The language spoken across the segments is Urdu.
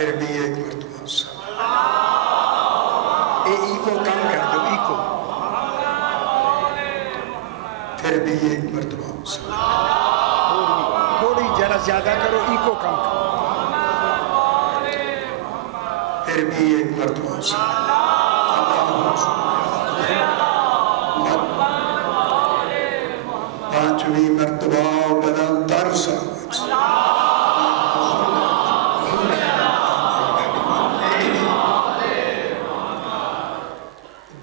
پھر بھی ایک مرتبہ ای کو کم کر دو، ای کو، پھر بھی ایک مرتبہ تھوڑی ذرا زیادہ کرو، ای کو کم کرو، پھر بھی ایک مرتبہ پانچویں مرتبہ بدل تر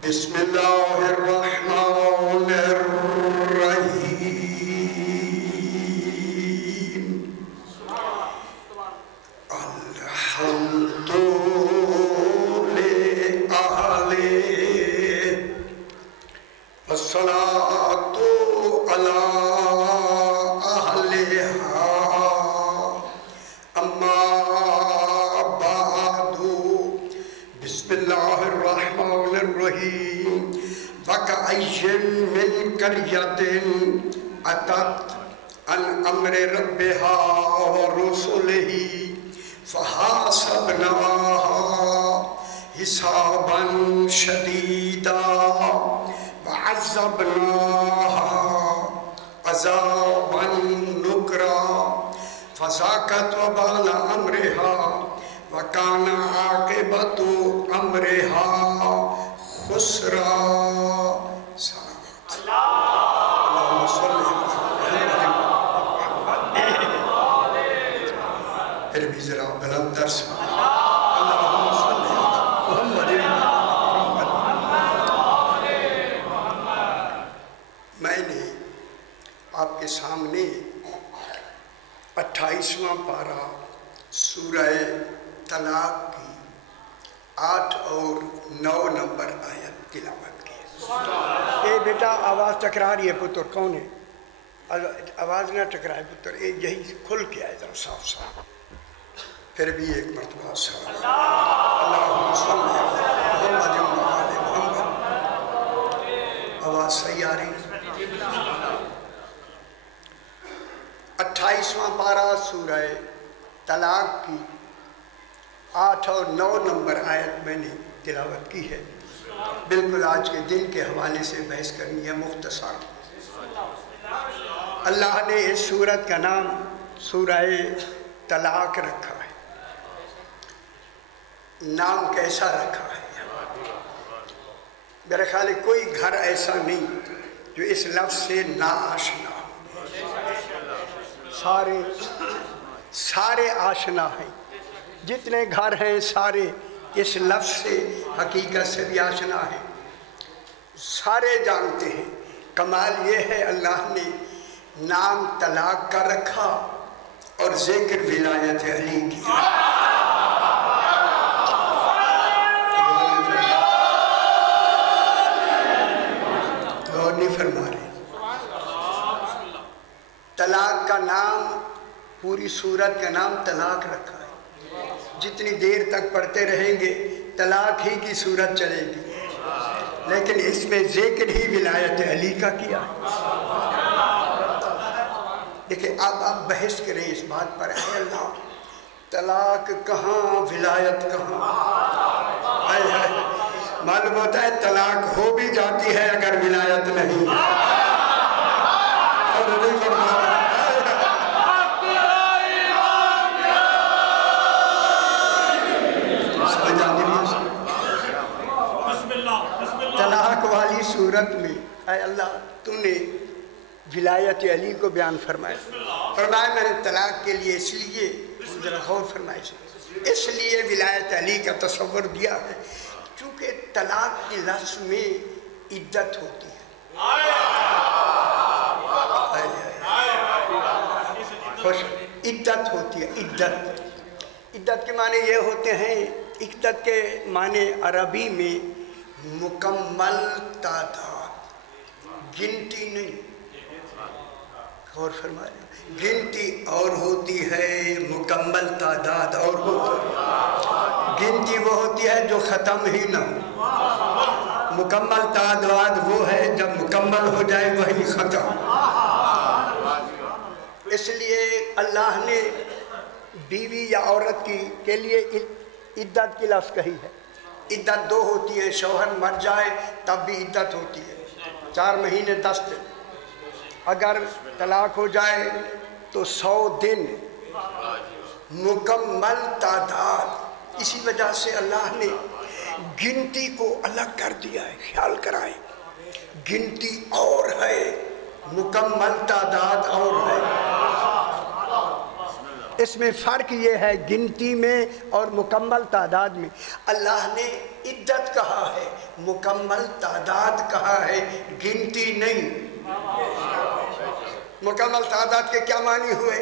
بسم اللہ الرحمن الرحیم الحمد للہ والصلاة علی اہلہا اما بعد بسم اللہ الرحمن الرحیم وَكَأَيٍّ مِّن قَرْيَةٍ أَتَتْ عَنْ أَمْرِ رَبِّهَا وَرُسُلِهِ فَحَاسَبْنَاهَا حِسَابًا شَدِيدًا وَعَذَّبْنَاهَا عَذَابًا نُكْرًا فَذَاقَتْ وَبَالَ أَمْرِهَا وَكَانَ عَاقِبَةُ أَمْرِهَا خُسْرًا. اللهم صل پھر بھی ذرا بلند درس اللهم صل محمد. میں نے آپ کے سامنے 28واں پارہ سورہ طلاق کی 8 اور 9 نمبر آیت تلاوت کی. اے بیٹا آواز ٹکرا رہی ہے پتر، کون ہے؟ آواز نہ ٹکرائے پتر، یہی کھل کے آئے ذرا صاف صاف. پھر بھی ایک مرتبہ اللہم صلی محمد وآل محمد. آواز صحیح آ رہی ہے؟ 28واں پارہ سورہ طلاق کی 8 اور 9 نمبر آیت میں نے تلاوت کی ہے. بالکل آج کے دن کے حوالے سے بحث کرنی ہے مختصر. اللہ نے اس سورت کا نام سورہ طلاق رکھا ہے. نام کیسا رکھا ہے؟ میرا خیال ہے کوئی گھر ایسا نہیں جو اس لفظ سے نا آشنا ہو. سارے آشنا ہیں. جتنے گھر ہیں سارے اس لفظ سے حقیقت سے بھی آشنا ہیں، سارے جانتے ہیں. کمال یہ ہے اللہ نے نام طلاق کا رکھا اور ذکر ولایت علی کیا. غور نہیں فرما رہے. طلاق کا نام، پوری سورت کا نام طلاق رکھا ہے. جتنی دیر تک پڑھتے رہیں گے طلاق ہی کی صورت چلے گی، لیکن اس میں ذکر ہی ولایت علی کا کیا. دیکھیں اب آپ بحث کریں اس بات پر، اے اللہ طلاق کہاں ولایت کہاں. معلوم ہوتا ہے طلاق ہو بھی جاتی ہے اگر ولایت نہیں. طلاق والی صورت میں اے اللہ تو نے ولایت علی کو بیان فرمایا. میں نے طلاق کے لیے اس لیے ذرا غور فرمائے اس لیے ولایت علی کا تصور دیا ہے چونکہ طلاق کی لفظ میں عدت ہوتی ہے. عدت ہوتی ہے. عدت کے معنی یہ ہوتے ہیں، عدت کے معنی عربی میں مکمل تعداد، گنتی نہیں. غور فرمائے، گنتی اور ہوتی ہے، مکمل تعداد اور ہوتی ہے. گنتی وہ ہوتی ہے جو ختم ہی نہ ہو. مکمل تعداد وہ ہے جب مکمل ہو جائے وہی ختم. اس لیے اللہ نے بیوی یا عورت کے لیے عدت کی لفظ کہی ہے۔ عدت 2 ہوتی ہے، شوہر مر جائے تب بھی عدت ہوتی ہے 4 مہینے 10 دن، اگر طلاق ہو جائے تو 100 دن مکمل تعداد۔ اسی وجہ سے اللہ نے گنتی کو الگ کر دیا ہے، خیال کرائیں، گنتی اور ہے، مکمل تعداد اور ہے۔ اس میں فرق یہ ہے گنتی میں اور مکمل تعداد میں۔ اللہ نے عدت کہا ہے، مکمل تعداد کہا ہے، گنتی نہیں۔ مکمل تعداد کے کیا معنی ہوئے؟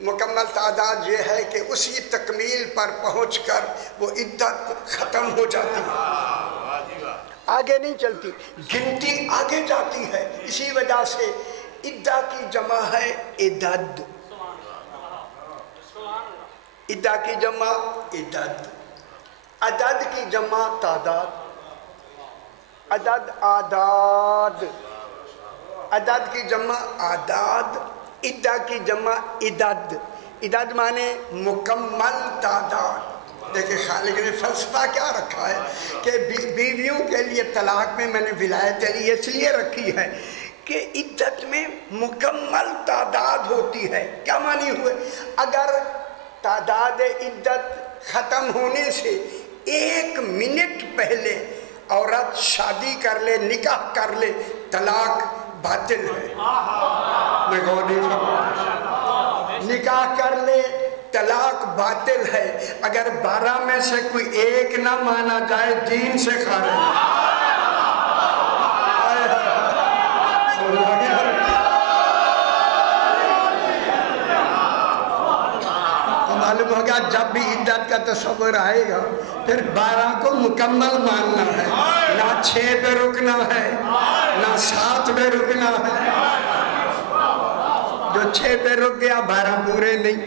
مکمل تعداد یہ ہے کہ اسی تکمیل پر پہنچ کر وہ عدت ختم ہو جاتی ہے، آگے نہیں چلتی، گنتی آگے جاتی ہے۔ اسی وجہ سے عدت کی جمع ہے عدد، عدد کی جمع عدد، عدد کی جمع تعداد، عدد آداد، عدد کی جمع آداد، عدد کی جمع عدد۔ عدد مانے مکمل تعداد۔ دیکھیں خالق نے فلسفہ کیا رکھا ہے کہ بیویوں کے لیے طلاق میں میں نے ولایت علی اس لیے رکھی ہے کہ عدت میں مکمل تعداد ہوتی ہے۔ کیا معنی ہوئے؟ اگر تعداد عدت ختم ہونے سے 1 منٹ پہلے عورت شادی کر لے، نکاح کر لے، طلاق باطل ہے۔ میں غور نہیں فرمایا، نکاح کر لے طلاق باطل ہے۔ اگر 12 میں سے کوئی 1 نہ مانا جائے دین سے خارج۔ معلوم ہوگا جب بھی عدت کا تصور آئے گا پھر 12 کو مکمل ماننا ہے، نہ 6 پہ رکنا ہے، نہ 7 پہ رکنا ہے۔ جو 6 پہ رک گیا 12 پورے نہیں،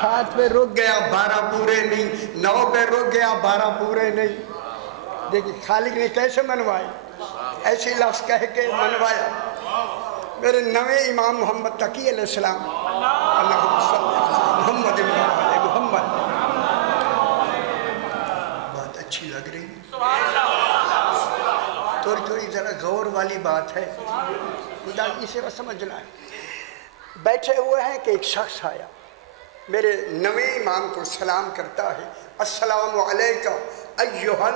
7 پہ رک گیا 12 پورے نہیں، 9 پہ رک گیا 12 پورے نہیں۔ دیکھیں خالق نے کیسے منوائے، ایسی لفظ کہہ کے منوایا۔ میرے نویں امام محمد تقی علیہ السلام، اللہم صلی علی محمد علیہ محمد، بات اچھی لگ رہی، تھوڑی ذرا غور والی بات ہے، خدا اسے سمجھنا ہے۔ بیٹھے ہوئے ہیں کہ ایک شخص آیا، میرے نویں امام کو سلام کرتا ہے، السلام علیکہ ایہا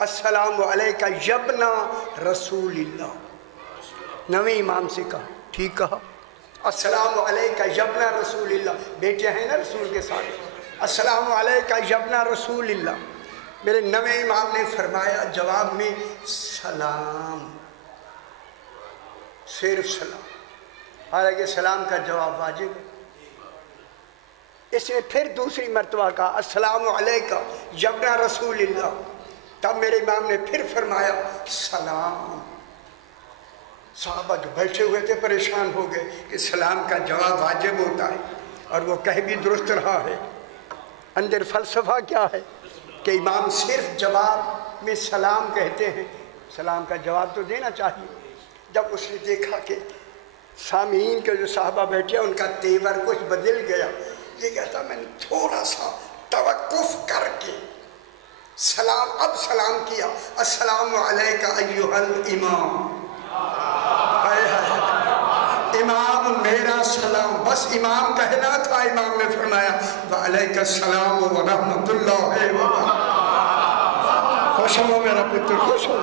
السلام علیکہ یبنا رسول اللہ۔ نویں امام سے کہا، ٹھیک کہا، السلام علیکہ یبنا رسول اللہ، بیٹے ہیں نا رسول کے ساتھ، السلام علیکہ یبنا رسول اللہ۔ میرے نویں امام نے فرمایا جواب میں سلام، صرف سلام، حالانکہ سلام کا جواب واجب ہے۔ اس نے پھر دوسری مرتبہ کہا السلام علیکہ یبنا رسول اللہ، تب میرے امام نے پھر فرمایا سلام۔ صحابہ جو بیٹھے ہوئے تھے پریشان ہو گئے کہ سلام کا جواب واجب ہوتا ہے، اور وہ کہہ بھی درست رہا ہے۔ اندر فلسفہ کیا ہے کہ امام صرف جواب میں سلام کہتے ہیں، سلام کا جواب تو دینا چاہیے۔ جب اس نے دیکھا کہ سامعین کے جو صحابہ بیٹھے ان کا تیور کچھ بدل گیا، یہ کہتا میں نے تھوڑا سا توقف کر کے سلام کیا، السلام علیکہ ایہا الامام، امام میرا سلام، بس امام کہنا تھا، امام نے فرمایا وعلیکہ السلام ورحمۃ اللہ وبرکاتہ۔ خوش ہو میرا پتر، خوش ہو،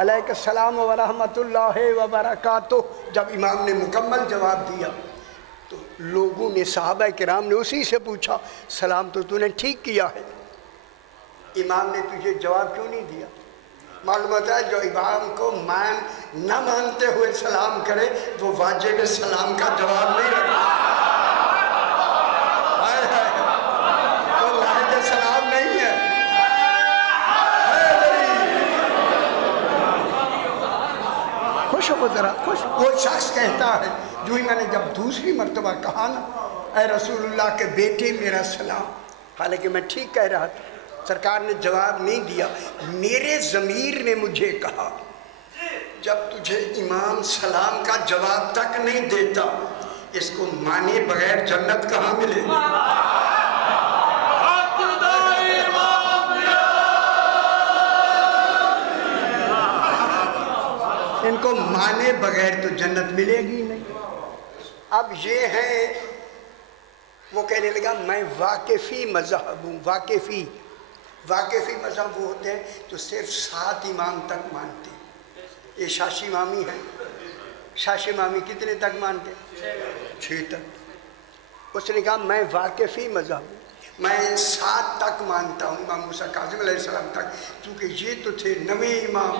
علیکہ السلام ورحمۃ اللہ وبرکاتہ۔ جب امام نے مکمل جواب دیا تو لوگوں نے، صحابہ کرام نے اسی سے پوچھا سلام تو نے ٹھیک کیا ہے، امام نے تجھے جواب کیوں نہیں دیا؟ معلوم ہوتا ہے جو امام کو نہ مانتے ہوئے سلام کرے وہ واجب سلام کا جواب نہیں رکھتا، وہ لائق سلام نہیں ہے۔ خوش ہو ذرا، خوش۔ وہ شخص کہتا ہے جو ہی میں نے جب دوسری مرتبہ کہا نا اے رسول اللہ کے بیٹے میرا سلام، حالانکہ میں ٹھیک کہہ رہا تھا، سرکار نے جواب نہیں دیا، میرے ضمیر نے مجھے کہا جب تجھے امام سلام کا جواب تک نہیں دیتا اس کو مانے بغیر جنت کہاں ملے گی؟ ان کو مانے بغیر تو جنت ملے گی نہیں۔ اب یہ ہے، وہ کہنے لگا میں واقفی مذہب ہوں۔ واقفی مذہب وہ ہوتے ہیں جو صرف 7 امام تک مانتے ہیں۔ یہ شاشی امامی ہے، شاشی امامی کتنے تک مانتے ہیں؟ 6 تک۔ اس نے کہا میں واقفی مذہب ہوں، میں 7 تک مانتا ہوں، امام موسیٰ کاظم علیہ السلام تک، کیونکہ یہ تو تھے 9 امام۔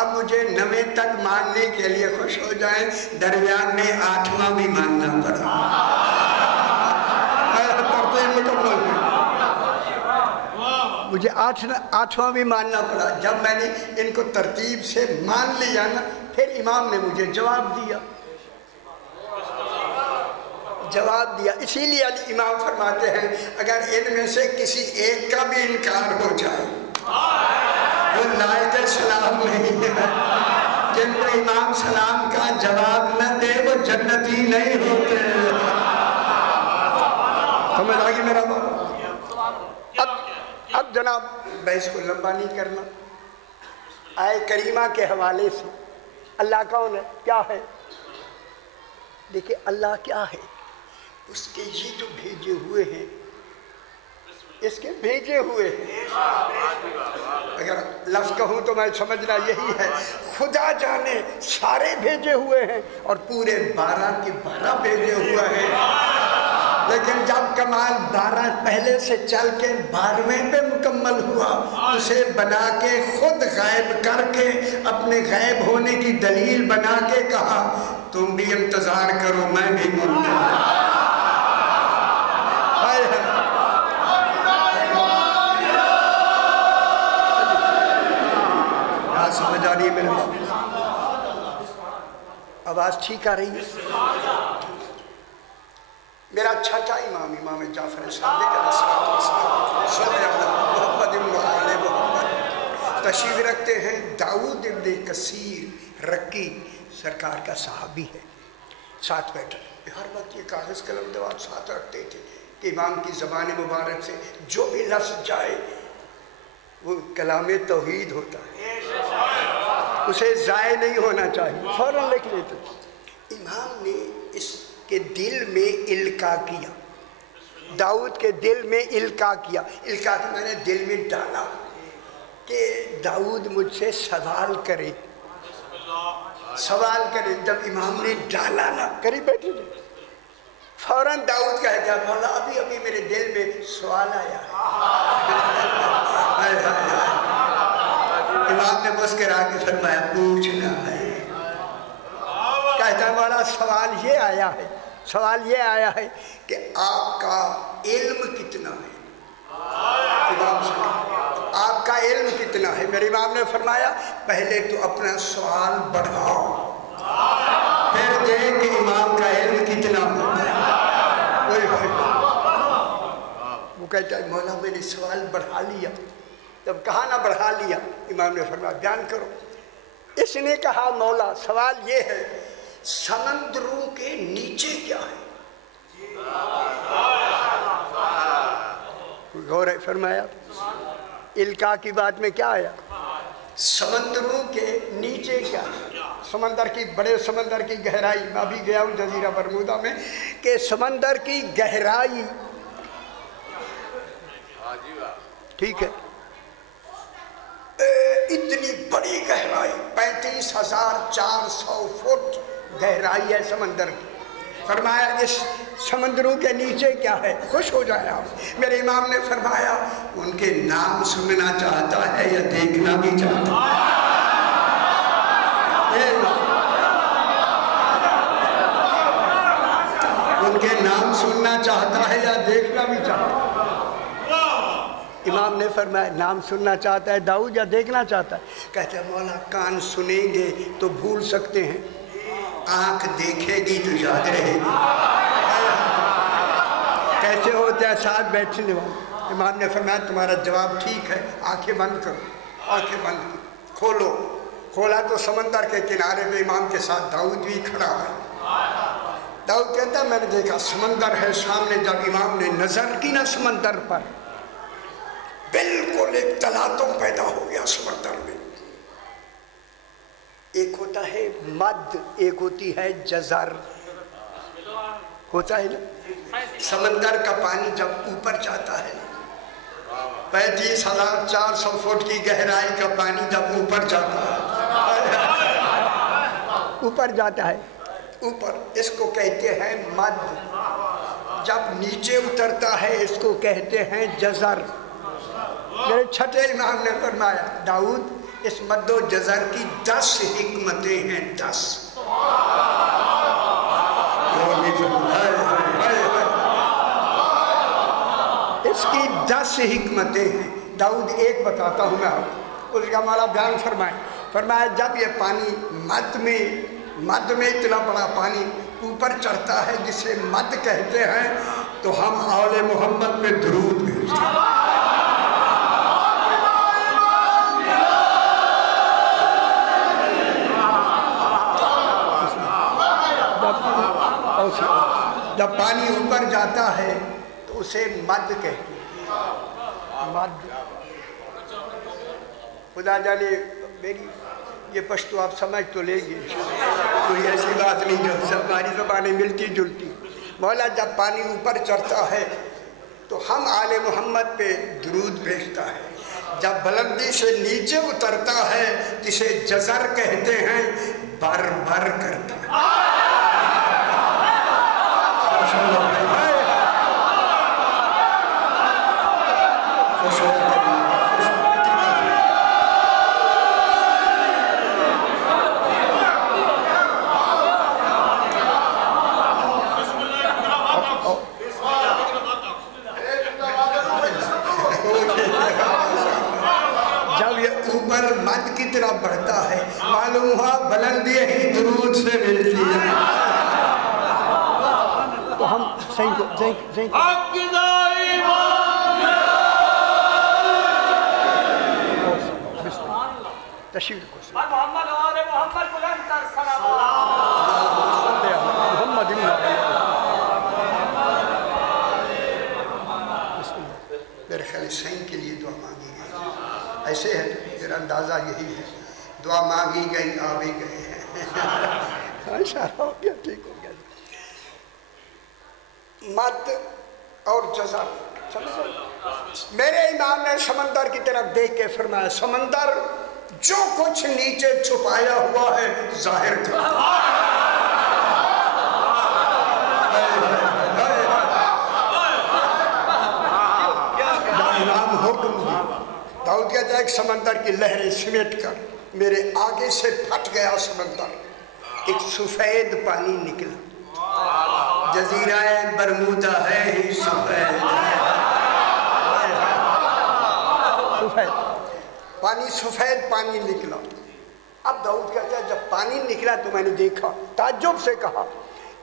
اب مجھے 9 تک ماننے کے لیے خوش ہو جائیں، درمیان میں 8واں بھی ماننا پڑا۔ مجھے 8واں بھی ماننا پڑا۔ جب میں نے ان کو ترتیب سے مان لیا نا، پھر امام نے مجھے جواب دیا۔ اسی لیے امام فرماتے ہیں اگر ان میں سے کسی ایک کا بھی انکار ہو جائے وہ لائق سلام نہیں ہے۔ جن کو امام سلام کا جواب نہ دے وہ جنتی نہیں ہوتے۔ سمجھ آگی میرا بات؟ اب جناب بحث کو لمبا نہیں کرنا، آئے کریمہ کے حوالے سے اللہ کون ہے، کیا ہے؟ دیکھیں اللہ کیا ہے، اس کے یہ جو بھیجے ہوئے ہیں، اس کے بھیجے ہوئے ہیں۔ اگر لفظ کہوں تو میں سمجھنا یہی ہے، خدا جانے سارے بھیجے ہوئے ہیں اور پورے 12 کے 12 بھیجے ہوئے ہیں، لیکن جب کمال 12 پہلے سے چل کے 12ویں پہ مکمل ہوا، اسے بنا کے خود غائب کر کے اپنے غائب ہونے کی دلیل بنا کے کہا تم بھی انتظار کرو میں بھی منتظر۔ سمجھ آ رہی ہے میرے آواز ٹھیک آ رہی ہے؟ میرا چھٹا امام، امام جعفر صادق علیہ السلام صلی اللہ علیہ محمد تشریف رکھتے ہیں۔ داؤد ابن کثیر رکی سرکار کا صحابی ہے، ساتھ بیٹھا، ہر وقت یہ کاغذ قلم دوات ساتھ رکھتے تھے کہ امام کی زبان مبارک سے جو بھی لفظ جائے وہ کلام توحید ہوتا ہے، اسے ضائع نہیں ہونا چاہیے، فوراً لکھ لیتے۔ امام نے اس کے دل میں القاء کیا، داؤد کے دل میں القاء کیا، القاء کہ میں نے دل میں ڈالا کہ داؤد مجھ سے سوال کرے، سوال کرے۔ جب امام نے ڈالا نا، قریب بیٹھے تھے، فوراً داؤد کہتا ہے مولا ابھی میرے دل میں سوال آیا ہے۔ امام نے مسکرا کے فرمایا پوچھنا ہے۔ کہتا ہے مولا سوال یہ آیا ہے کہ آپ کا علم کتنا ہے؟ امام سے آپ کا علم کتنا ہے؟ میرے امام نے فرمایا پہلے تو اپنا سوال بڑھاؤ، پھر دیکھ کہ امام کا علم کتنا ہوتا ہے۔ وہ کہتا ہے مولا میں نے سوال بڑھا لیا۔ جب کہا نہ بڑھا لیا، امام نے فرمایا بیان کرو۔ اس نے کہا مولا سوال یہ ہے سمندروں کے نیچے کیا ہے؟ غور ہے، فرمایا القاء کی بات میں کیا آیا؟ سمندروں کے نیچے کیا ہے؟ سمندر کی، بڑے سمندر کی گہرائی، میں بھی گیا ہوں جزیرہ برمودا میں، کہ سمندر کی گہرائی ٹھیک ہے اتنی بڑی گہرائی 35,400 فٹ گہرائی ہے سمندر کی۔ فرمایا اس سمندروں کے نیچے کیا ہے؟ خوش ہو جائے آپ۔ میرے امام نے فرمایا ان کے نام سننا چاہتا ہے یا دیکھنا بھی چاہتا ہے؟ ان کے نام سننا چاہتا ہے یا دیکھنا بھی چاہتا ہے؟ امام نے فرمایا نام سننا چاہتا ہے داؤد یا دیکھنا چاہتا ہے؟ کہتے ہیں مولا کان سنیں گے تو بھول سکتے ہیں، آنکھ دیکھے گی تو یاد رہے گی۔ کیسے ہوتے ہیں ساتھ بیٹھنے والے؟ امام نے فرمایا تمہارا جواب ٹھیک ہے، آنکھیں بند کرو، آنکھیں بند کھولو۔ کھولا تو سمندر کے کنارے پہ امام کے ساتھ داؤد بھی کھڑا ہے. داؤد کہتا ہے میں نے دیکھا سمندر ہے سامنے. جب امام نے نظر کی نا سمندر پر بالکل ایک تلاطم پیدا ہو گیا سمندر میں. ایک ہوتا ہے مد، ایک ہوتی ہے جزر. ہوتا ہے نا سمندر کا پانی جب اوپر جاتا ہے 35,400 فٹ کی گہرائی کا پانی جب اوپر جاتا ہے اوپر جاتا ہے اوپر، اس کو کہتے ہیں مد. جب نیچے اترتا ہے اس کو کہتے ہیں جزر. میرے چھٹے امام نے فرمایا داؤد اس مد و جزر کی 10 حکمتیں ہیں. 10 اس کی 10 حکمتیں ہیں. داؤد ایک بتاتا ہوں میں آپ، اس کا ہمارا بیان فرمایا جب یہ پانی مد میں اتنا بڑا پانی اوپر چڑھتا ہے جسے مد کہتے ہیں تو ہم آل محمد پہ درود بھیجتے ہیں. جب پانی اوپر جاتا ہے تو اسے مد کہتے ہیں. مد خدا جانے میری یہ پشتو آپ سمجھ تو لے گی، کوئی ایسی بات نہیں جو ہماری زبانیں ملتی جلتی. مولا جب پانی اوپر چڑھتا ہے تو ہم آل محمد پہ درود بھیجتا ہے. جب بلندی سے نیچے اترتا ہے جسے جزر کہتے ہیں بر بر کرتا ہے. جب یہ اوپر مد کی طرف بڑھتا ہے معلوم ہوا بلندی ہی درود سے ملتی ہے. تو ہم تشریف کو محمد بلند تر محمد میرے خیال سین کے لیے دعا مانگی گئی. ایسے ہے میرا اندازہ یہی ہے، دعا مانگی گئی آ بھی گئے ہیں. اشارہ ہو گیا، ٹھیک ہو گیا. مد اور جزر میرے امام نے سمندر کی طرف دیکھ کے فرمایا سمندر جو کچھ نیچے چھپایا ہوا ہے ظاہر کر. امام حکم دیا. داؤد کہتا ہے ایک سمندر کی لہریں سمیٹ کر میرے آگے سے پھٹ گیا سمندر. ایک سفید پانی نکلا. جزیرہ برمودا ہے ہی سفید پانی، سفید پانی نکلا. اب داؤد کہتا ہے جب پانی نکلا تو میں نے دیکھا، تعجب سے کہا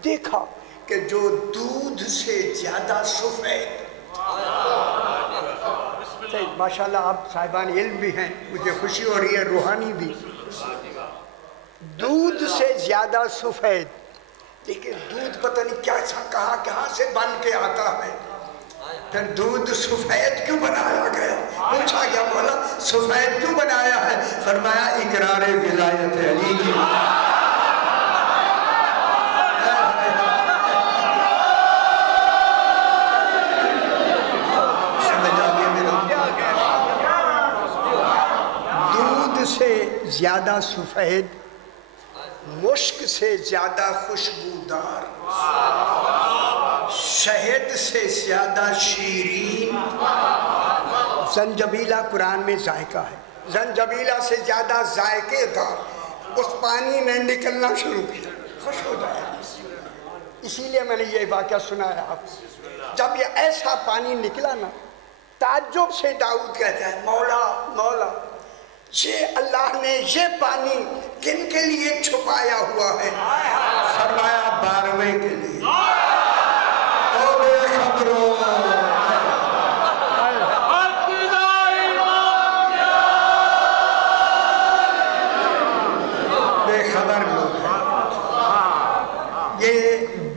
دیکھا کہ جو دودھ سے زیادہ سفید. ماشاءاللہ آپ صاحبان علم بھی ہیں، مجھے خوشی ہو رہی ہے روحانی بھی. دودھ سے زیادہ سفید. لیکن دودھ پتہ نہیں کہاں سے بن کے آتا ہے. پھر دودھ سفید کیوں بنایا گیا؟ پوچھا گیا مولا سفید کیوں بنایا ہے؟ فرمایا اقرار ولایت علی کی. دودھ سے زیادہ سفید، مشک سے زیادہ خوشبودار، شہد سے زیادہ شیرین. زنجبیلہ قرآن میں ذائقہ ہے، زنجبیلہ سے زیادہ ذائقے دار. اس پانی نے نکلنا شروع کیا، خوش ہو جائے. اسی لیے میں نے یہ واقعہ سنایا آپ کو. جب یہ ایسا پانی نکلا نا تعجب سے داؤد کہتا ہے مولا مولا یہ اللہ نے یہ پانی کن کے لیے چھپایا ہوا ہے؟ فرمایا 12ویں کے لیے.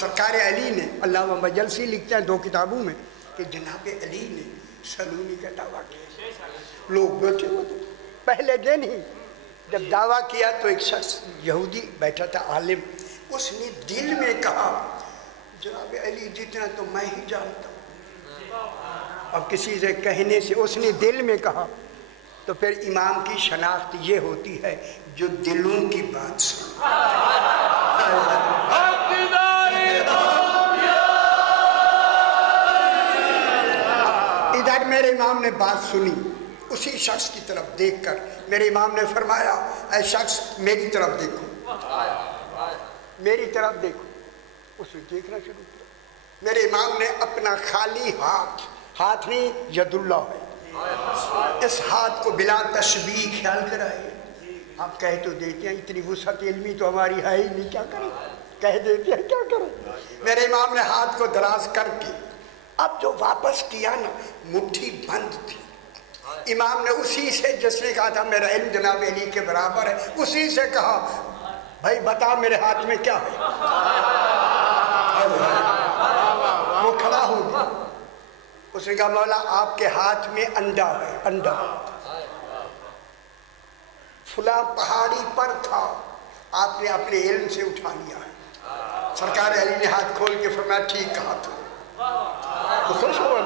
سرکار علی نے، علامہ مجلسی لکھتے ہیں 2 کتابوں میں کہ جناب علی نے سلونی کا دعویٰ کیا. لوگ بیٹھے ہوئے تھے پہلے دن ہی جب دعویٰ کیا تو ایک شخص یہودی بیٹھا تھا عالم، اس نے دل میں کہا جناب علی جتنا تو میں ہی جانتا ہوں. اب کسی سے کہنے سے اس نے دل میں کہا. تو پھر امام کی شناخت یہ ہوتی ہے جو دلوں کی بات سن. ادھر میرے امام نے بات سنی، اسی شخص کی طرف دیکھ کر میرے امام نے فرمایا اے شخص میری طرف دیکھو، میری طرف دیکھو. اس نے دیکھنا شروع کیا. میرے امام نے اپنا خالی ہاتھ نہیں ید اللہ ہے، اس ہاتھ کو بلا تشبیہ خیال کرائے. آپ کہہ تو دیتے ہیں اتنی وسعت علمی تو ہماری ہے ہی نہیں، کیا کریں، کہہ دیتے ہیں کیا کریں. میرے امام نے ہاتھ کو دراز کر کے اب جو واپس کیا نا مٹھی بند تھی. امام نے اسی سے جس نے کہا تھا میرا علم جناب علی کے برابر ہے، اسی سے کہا بھائی بتا میرے ہاتھ میں کیا ہے. وہ کھڑا ہو گیا. اس نے کہا مولا آپ کے ہاتھ میں انڈا ہے، انڈا فلاں پہاڑی پر تھا، آپ نے اپنے علم سے اٹھا لیا ہے. سرکار علی نے ہاتھ کھول کے فرمایا ٹھیک کہا تھا. تو خوش ہوا،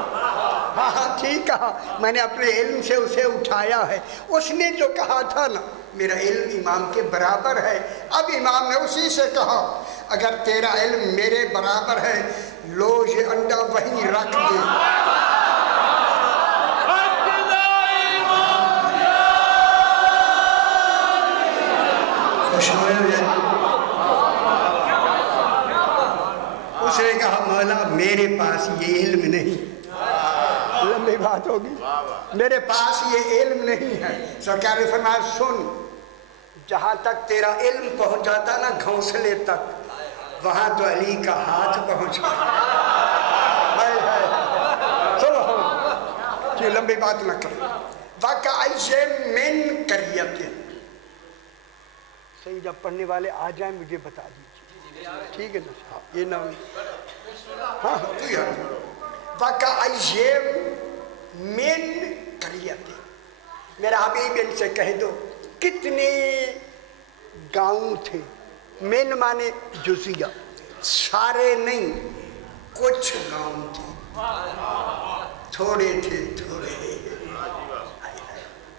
ہاں ہاں ٹھیک کہا، میں نے اپنے علم سے اسے اٹھایا ہے. اس نے جو کہا تھا نا میرا علم امام کے برابر ہے. اب امام نے اسی سے کہا اگر تیرا علم میرے برابر ہے لو یہ انڈا وہیں رکھ دے. اس نے کہا مولا میرے پاس یہ علم نہیں. لمبی بات ہوگی، میرے پاس یہ علم نہیں ہے. سرکار نے فرمایا سن، جہاں تک تیرا علم پہنچ جاتا نا گھونسلے تک، وہاں تو علی کا ہاتھ پہنچا. سنو لمبی بات نہ کریں. وَكَأَيٍّ مِّن قَرْيَةٍ، صحیح جب پڑھنے والے آ جائیں مجھے بتا دیجیے، ٹھیک ہے نا؟ یہ نہ ہاں وَكَأَيٍّ مِّن قَرْيَةٍ، میرا حبیب ان سے کہہ دو کتنے گاؤں تھے. من مانے جزیہ، سارے نہیں، کچھ گاؤں تھے، تھوڑے تھے،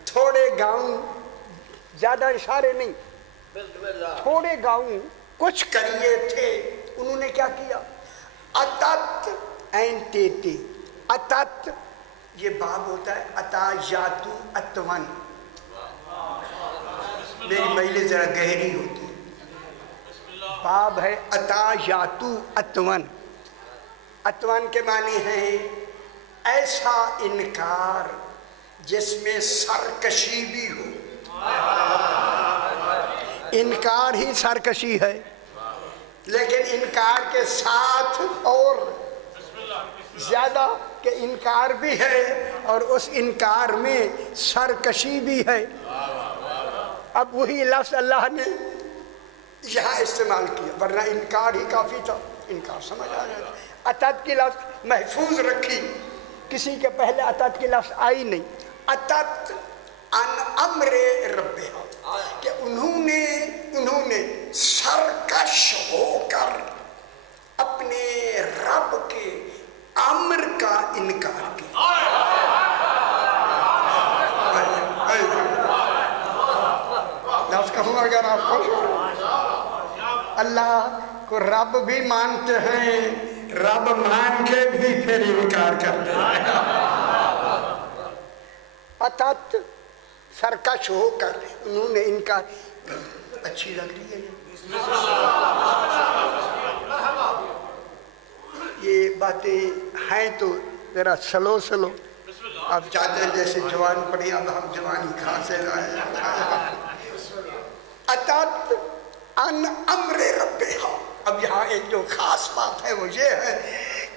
تھوڑے گاؤں، زیادہ سارے نہیں، تھوڑے گاؤں کچھ قریے تھے. انہوں نے کیا کیا؟ اتت اینٹیتے، اتت یہ باب ہوتا ہے اتا یاتو اتون. میری مجلس ذرا گہری ہوتی ہے. باب ہے اتا یاتو اتون. اتون کے معنی ہیں ایسا انکار جس میں سرکشی بھی ہو. انکار ہی سرکشی ہے، لیکن انکار کے ساتھ اور زیادہ کہ انکار بھی ہے اور اس انکار میں سرکشی بھی ہے. اب وہی لفظ اللہ نے یہاں استعمال کیا، ورنہ انکار ہی کافی تھا، انکار سمجھ آ جاتا. اتت کی لفظ محفوظ رکھی، کسی کے پہلے اتت کی لفظ آئی نہیں. اتت ان امر ربہا، کہ انہوں نے سرکش ہو کر اپنے رب کے امر کا انکار کیا. لفظ کہوں اگر آپ خوش ہو، اللہ کو رب بھی مانتے ہیں، رب مان کے بھی پھر انکار کرتے ہیں. اتت سرکش ہو کر انہوں نے انکار. اچھی لگ رہی ہے یہ باتیں ہیں تو ذرا سلو. اب چاہتے ہیں جیسے جوان پڑے، اب ہم جوانی کھا سے لائے. اتت ان امر ربہا. اب یہاں ایک جو خاص بات ہے وہ یہ ہے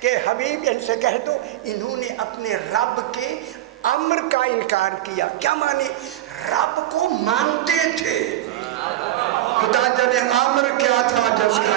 کہ حبیب ان سے کہہ دو انہوں نے اپنے رب کے امر کا انکار کیا. کیا مانے؟ رب کو مانتے تھے، خدا جانے امر کیا تھا جس کا